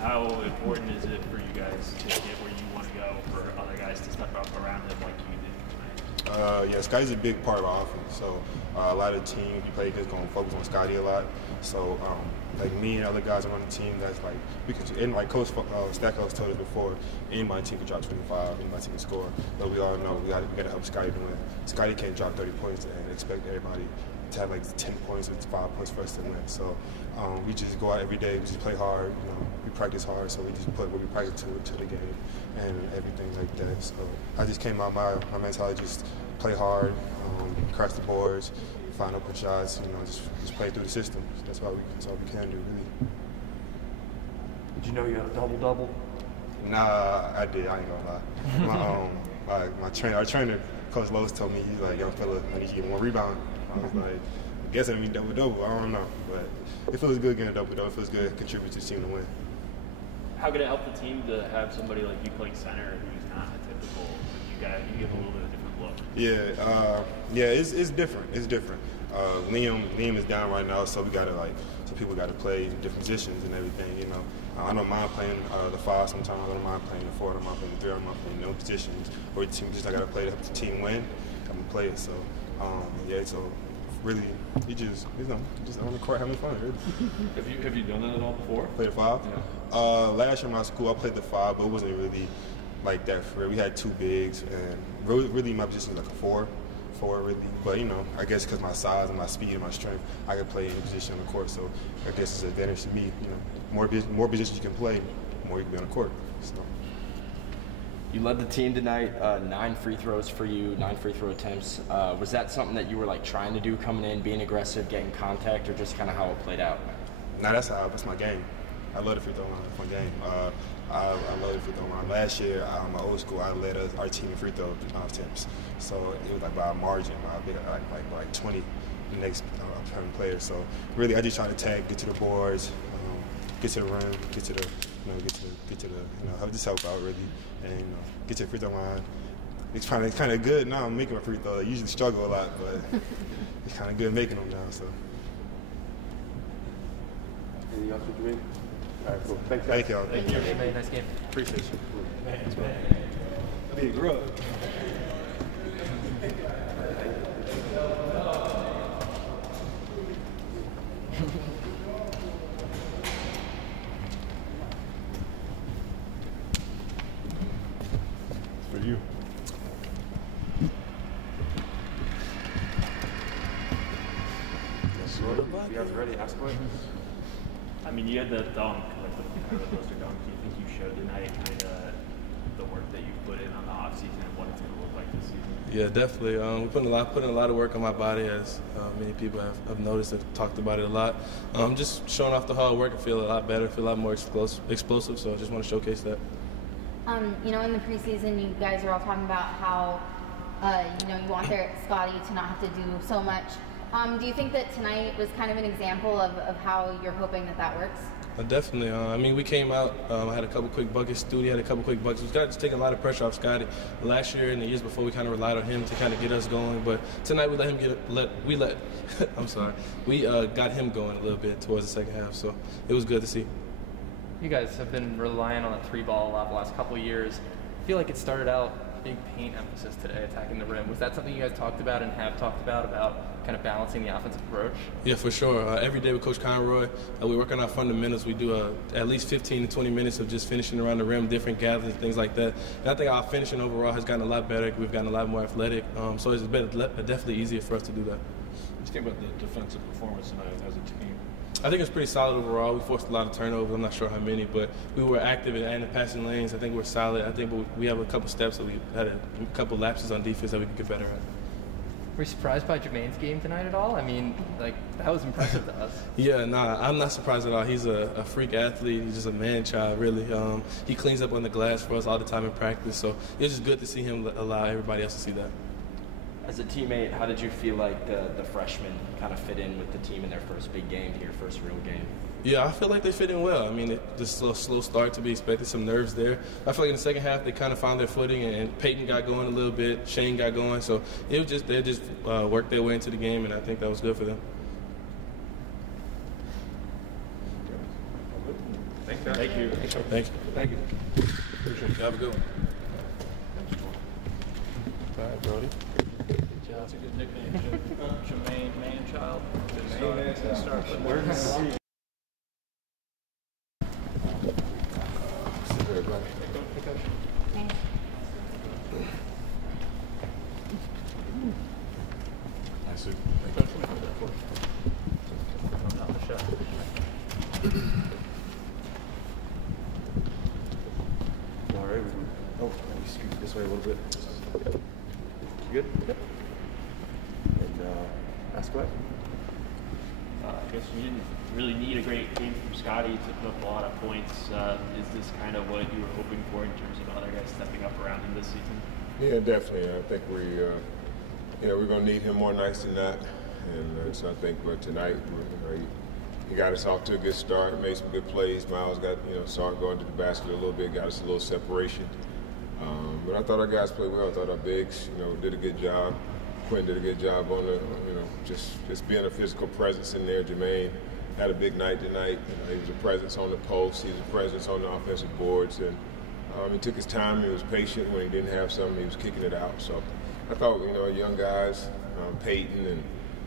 how important is it for you guys to get where you want to go for other guys to step up around him like you did tonight? Yeah, Scotty's a big part of our offense. So a lot of the team we play against going to focus on Scotty a lot. So like me and other guys around the team, that's like and like Coach Stackhouse told us before, anybody team can drop 25, anybody team can score. But we all know we got to help Scotty to win. Scotty can't drop 30 points and expect everybody to have like 10 points or 5 points for us to win. So we just go out every day, we just play hard, we practice hard, so we just put what we practice to the game and everything like that. So I just came out my mentality, just play hard, crash the boards, find open shots, just play through the system. That's all we can do, really. Did you know you had a double-double? Nah, I did, I ain't gonna lie. Our trainer, Coach Lowe's, told me, he's like, young fella, I need you to get one rebound. I was like, I guess I mean double-double, I don't know. But it feels good getting a double-double, it feels good contributing to the team to win. How could it help the team to have somebody like you playing center who's not a typical, you give a little bit of a different look? Yeah, it's different. It's different. Liam is down right now, so so people got to play different positions and everything. I don't mind playing the 5 sometimes. I don't mind playing the 4. I don't mind playing the 3. I don't mind playing no positions. Or the team just I got to play to help the team win. I'm gonna play it. So so really, just on the court having fun. Really. Have you done that at all before? Played the 5? Yeah. Last year in my school, I played the 5, but it wasn't really like that for it. We had 2 bigs, and really my position was like a 4 really. But I guess because my size and my speed and my strength, I can play any position on the court. So I guess it's an advantage to me. More positions you can play, more you can be on the court. So. You led the team tonight, 9 free throws for you, 9 free throw attempts. Was that something that you were trying to do coming in, being aggressive, getting contact, or just kind of how it played out? No, that's my game. I love the free throw line. That's my game. I love the free throw line. Last year, my old school, I led our team in free throw attempts. So it was by a margin, like 20 the next upcoming players. So really, I just try to tag, get to the boards, get to the rim, get to the just help out really, and get to the free throw line. It's kind of good now. I'm making a free throw. I usually struggle a lot, but it's kind of good making them now. So. Anything else for Jamaine? All right, cool. Thanks, guys. Thank y'all. Thank you. Jamaine, nice game. Appreciate you. Big rug. For you. You guys ready? Ask questions. I mean, you had the dunk, the poster dunk. Do you think you showed tonight the work that you put in on the off season and what it's going to look like this season? Yeah, definitely. We put in a lot of work on my body, as many people have noticed and talked about it a lot. Just showing off the hard work, I feel a lot better, feel a lot more explosive. So I just want to showcase that. In the preseason, you guys are all talking about how you want Scotty to not have to do so much. Do you think that tonight was kind of an example of how you're hoping that works? Definitely. We came out, I had a couple quick buckets, Studi had a couple quick buckets. We got to take a lot of pressure off Scotty. Last year and the years before, we kind of relied on him to kind of get us going. But tonight we got him going a little bit towards the second half. So it was good to see. You guys have been relying on the 3-ball a lot the last couple of years. I feel like it started out big paint emphasis today, attacking the rim. Was that something you guys talked about and have talked about kind of balancing the offensive approach? Yeah, for sure. Every day with Coach Conroy, we work on our fundamentals. We do at least 15 to 20 minutes of just finishing around the rim, different gathers, things like that. And I think our finishing overall has gotten a lot better. We've gotten a lot more athletic. So it's been definitely easier for us to do that. What do you think about the defensive performance tonight as a team? I think it's pretty solid overall. We forced a lot of turnovers. I'm not sure how many, but we were active in the passing lanes. I think we're solid. I think we have a couple steps that we had a couple lapses on defense that we can get better at. Were you surprised by Jamaine's game tonight at all? That was impressive to us. Yeah, I'm not surprised at all. He's a freak athlete. He's just a man-child, really. He cleans up on the glass for us all the time in practice, so it was just good to see him allow everybody else to see that. As a teammate, how did you feel like the freshmen kind of fit in with the team in their first big game here, first real game? Yeah, I feel like they fit in well. Just a slow start to be expected, some nerves there. I feel like in the second half they kind of found their footing, and Peyton got going a little bit, Shane got going, so they just worked their way into the game, and I think that was good for them. Thanks, guys. Thank you. you. Thank you. Thank you. Appreciate it. Have a good one. All right, Brody. That's a good nickname, Jamaine, man-child. Nice suit. All right. Oh, let me scoot this way a little bit. You good? Yep. And ask away. I guess you didn't really need a great game from Scotty to put up a lot of points. Is this kind of what you were hoping for in terms of other guys stepping up around him this season? Yeah, definitely. I think we're going to need him more nights than not. And so I think tonight, he got us off to a good start, made some good plays. Miles got, saw it going to the basket a little bit, got us a little separation. But I thought our guys played well. I thought our bigs, did a good job. Quinn did a good job on the, just being a physical presence in there. Jamaine had a big night tonight. He was a presence on the post. He was a presence on the offensive boards. And he took his time. He was patient. When he didn't have something, he was kicking it out. So I thought, young guys, Peyton and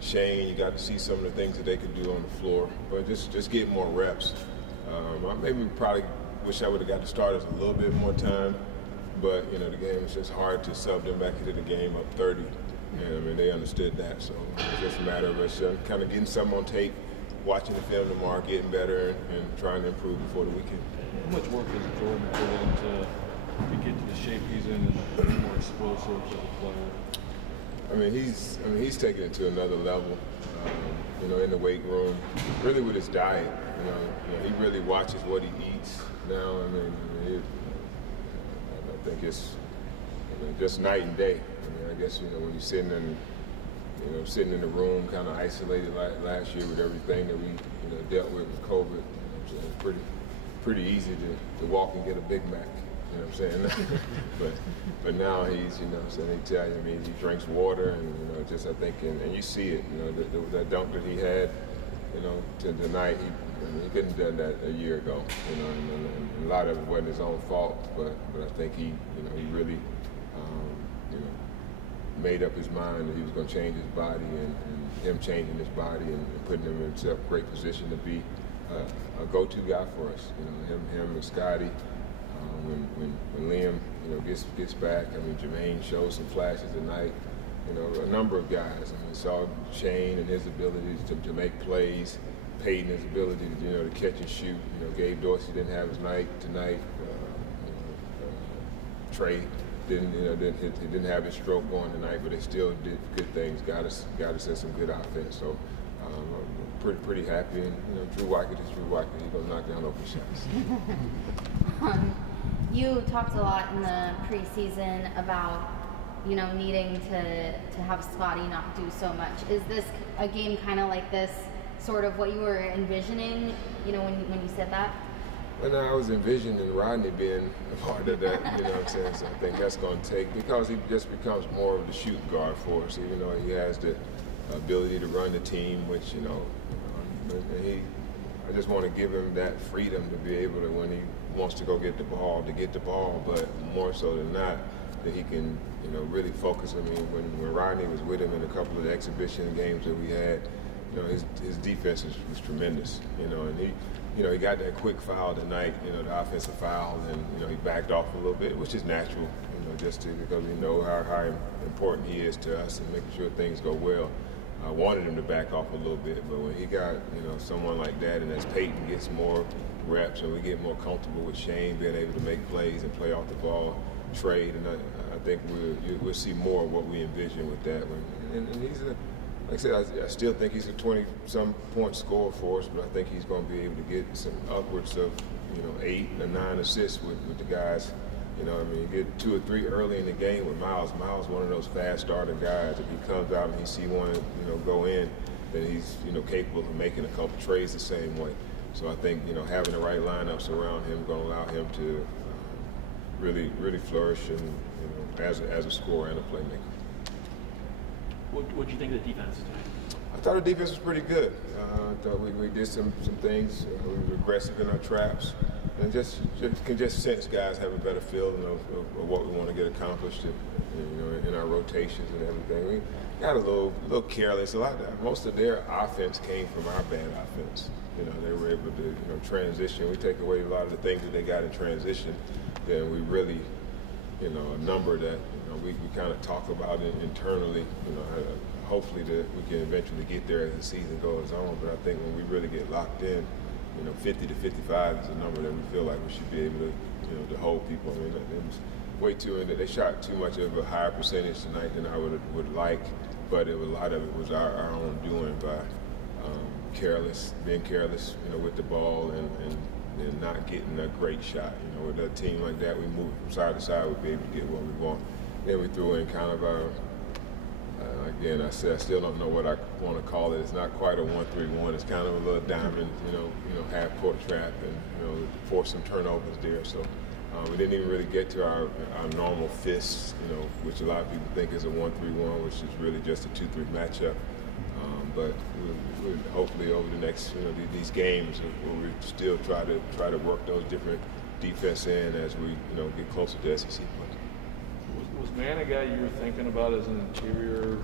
Shane, you got to see some of the things that they could do on the floor. But just get more reps. I probably wish I would have got the starters a little bit more time. But, the game was just hard to sub them back into the game up 30. And, they understood that. So it's just a matter of us kind of getting something on tape, watching the film tomorrow, getting better, and trying to improve before the weekend. How much work does Jordan put in to get to the shape he's in and be more explosive as a player? He's taken it to another level, in the weight room, really with his diet. He really watches what he eats now. I think it's just night and day. I guess when you're sitting in the room, kind of isolated like last year with everything that we dealt with COVID, it's pretty easy to walk and get a Big Mac. You know what I'm saying? but now he's, they tell you, he drinks water and, I think, and you see it, that dunk that he had, to tonight, he couldn't have done that a year ago, and a lot of it wasn't his own fault, but I think he really, made up his mind that he was going to change his body, and him changing his body and putting him in a great position to be a go-to guy for us. Him and Scotty. When Liam, gets back, Jamaine shows some flashes tonight. A number of guys. Saw Shane and his abilities to make plays, Peyton his ability to catch and shoot. Gabe Dorsey didn't have his night tonight. Trey didn't have his stroke going tonight, but they still did good things. Got us in some good offense. So I'm pretty happy. And Drew Wyckoff is Drew Wyckoff. He's gonna knock down open shots. You talked a lot in the preseason about, needing to have Scotty not do so much. Is this a game kind of like this, sort of what you were envisioning, when you said that? Well, no, I was envisioning Rodney being a part of that, what I'm saying? So I think that's going to take, because he just becomes more of the shooting guard for us, even though he has the ability to run the team, which, I just want to give him that freedom to be able to, when he wants to go get the ball, but more so than not, that he can, really focus. When Rodney was with him in a couple of the exhibition games that we had, his defense was tremendous, and he got that quick foul tonight, the offensive foul, and, he backed off a little bit, which is natural, because we know how important he is to us and making sure things go well. I wanted him to back off a little bit, but when he got, someone like that, and as Peyton gets more reps and we get more comfortable with Shane being able to make plays and play off the ball, trade, and I think we'll see more of what we envision with that one. And he's like I said, I still think he's a 20-some point scorer for us, but I think he's going to be able to get some upwards of, 8 or 9 assists with the guys. Get 2 or 3 early in the game with Miles. Miles, one of those fast starting guys. If he comes out and he see one, go in, then he's, capable of making a couple trades the same way. So I think, having the right lineups around him going to allow him to really, really flourish and, as a scorer and a playmaker. What did you think of the defense tonight? I thought the defense was pretty good. I thought we did some things. We were aggressive in our traps. and can sense guys have a better feeling of what we want to get accomplished, in our rotations and everything. We got a little careless. Most of their offense came from our bad offense. They were able to transition. We take away a lot of the things that they got in transition, then we really, a number that we kind of talk about it internally. Hopefully that we can eventually get there as the season goes on. But I think when we really get locked in, 50 to 55 is a number that we feel like we should be able to, to hold people. I mean, it was way too they shot too much of a higher percentage tonight than I would like, but a lot of it was our own doing by being careless, with the ball and not getting a great shot. With a team like that, we move from side to side, we'll be able to get what we want. Then we threw in kind of our. Again, I still don't know what I want to call it. It's not quite a 1-3-1. It's kind of a little diamond, half-court trap, and force some turnovers there. So we didn't even really get to our normal fists, which a lot of people think is a 1-3-1, which is really just a 2-3 matchup. But we'll hopefully over the next, these games, we still try to work those different defense in as we, get closer to SEC play. Was Mann a guy you were thinking about as an interior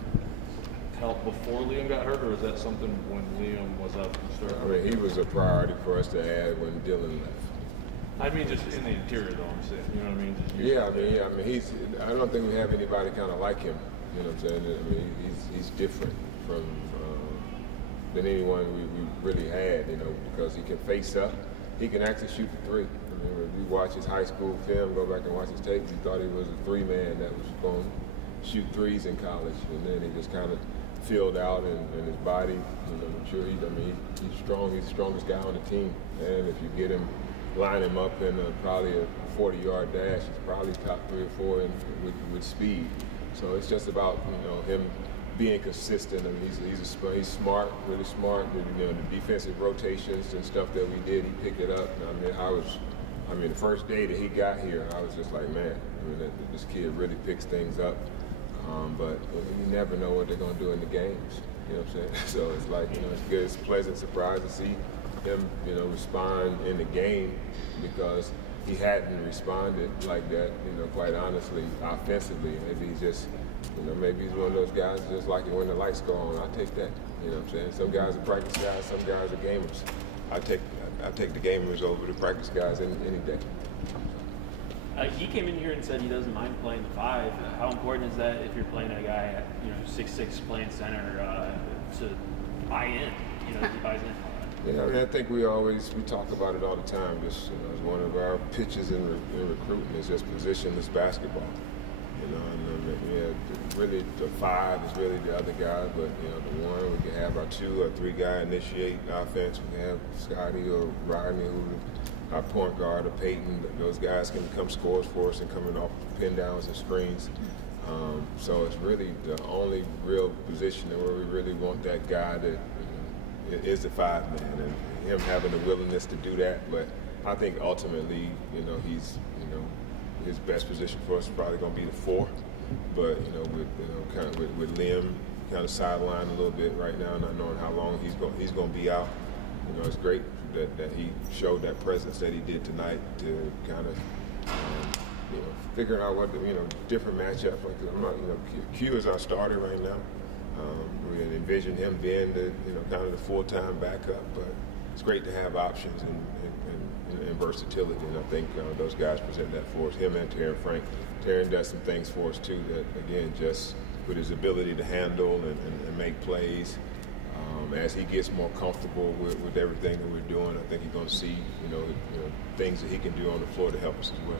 help before Liam got hurt, or was that something when Liam was up and started? I mean, he was a priority for us to add when Dylan left. I mean, just in the interior, though. I'm saying, you know what I mean? I mean, I don't think we have anybody kind of like him. You know what I'm saying? I mean, he's different from than anyone we really had. Because he can face up. He can actually shoot the three. I mean, if you watch his high school film, go back and watch his tape, you thought he was a three-man that was going to shoot threes in college, and then he just kind of filled out in his body. I'm sure he's strong. He's the strongest guy on the team, and if you get him, line him up in probably a 40-yard dash, he's probably top 3 or 4 with speed. So it's just about him being consistent. I mean, he's smart, really smart. The defensive rotations and stuff that we did, he picked it up. I mean, the first day that he got here, I was just like, man, this kid really picks things up. But you never know what they're going to do in the games. You know what I'm saying? So it's like, it's good. It's a pleasant surprise to see him, respond in the game, because he hadn't responded like that, quite honestly, offensively. Maybe he's just, maybe he's one of those guys just like it when the lights go on. I take that. You know what I'm saying? Some guys are practice guys, some guys are gamers. I take the gamers over the practice guys any day. He came in here and said he doesn't mind playing the 5. How important is that if you're playing a guy at 6'6" playing center to buy in? He buys in. Yeah, I think we talk about it all the time. Just as one of our pitches in recruiting is just positionless basketball. Really the 5 is really the other guy, but the 1 we can have our 2 or 3 guy initiate offense. We can have Scotty or Rodney, our point guard, or Peyton. Those guys can become scorers for us and coming off pin downs and screens. So it's really the only real position where we really want that guy that is the 5-man, and him having the willingness to do that. But I think ultimately, he's, his best position for us is probably going to be the 4. But with Liam kind of sidelined a little bit right now, not knowing how long he's going to be out. It's great that he showed that presence that he did tonight to kind of figuring out what different matchups. Like Q is our starter right now. We envision him being the kind of the full-time backup, but it's great to have options and versatility, and I think those guys present that for us. Him and Taryn Frank. Taryn does some things for us too that, again, just with his ability to handle and make plays. As he gets more comfortable with everything that we're doing, I think he's going to see things that he can do on the floor to help us as well.